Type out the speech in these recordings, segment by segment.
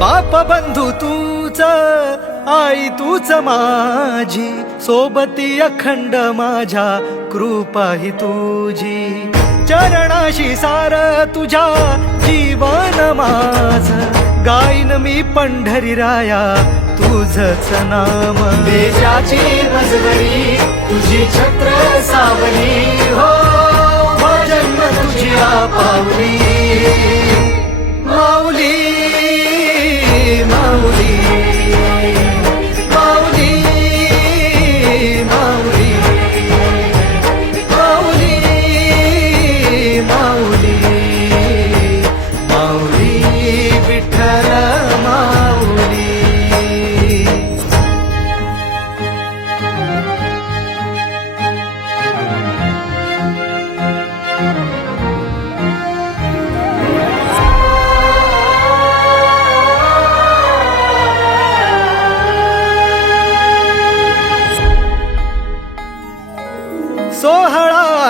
बाप बंधू तूच आई तूच माझी सोबती अखंड माझ्या कृपा ही तुझी. चरणाशी सार तुझ्या जीवन माझ. गाईन मी पंढरी राया तुझच नाम. देशाची मजवरी तुझी छत्र सावली. हो, हो भजन तुझी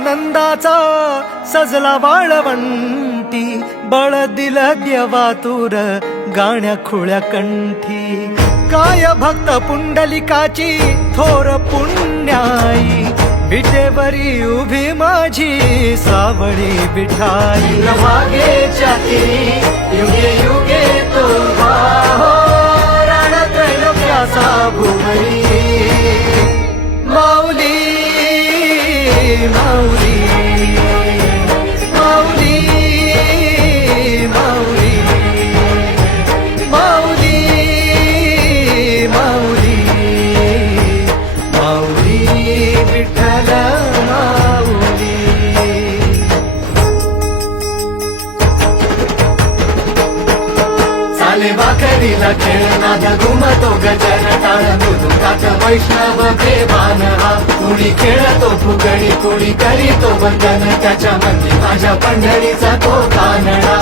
आनंदाचा सजला वाळवंटी बळ दिल देवातूर गाण्या खुळ्या कंठी. काय भक्त पुंडलिकाची थोर पुण्याई विटेवरी उभी माझी सावळी बिठाई. मागे माऊली चाले भाकरीला खेळ नाद घुमतो गजर टाळ मृदुकाच वैष्णव देवान हा कुणी खेळतो फुगडी कुणी करीतो बंधन त्याच्या मध्ये माझ्या पंढरीचा तो कानडा.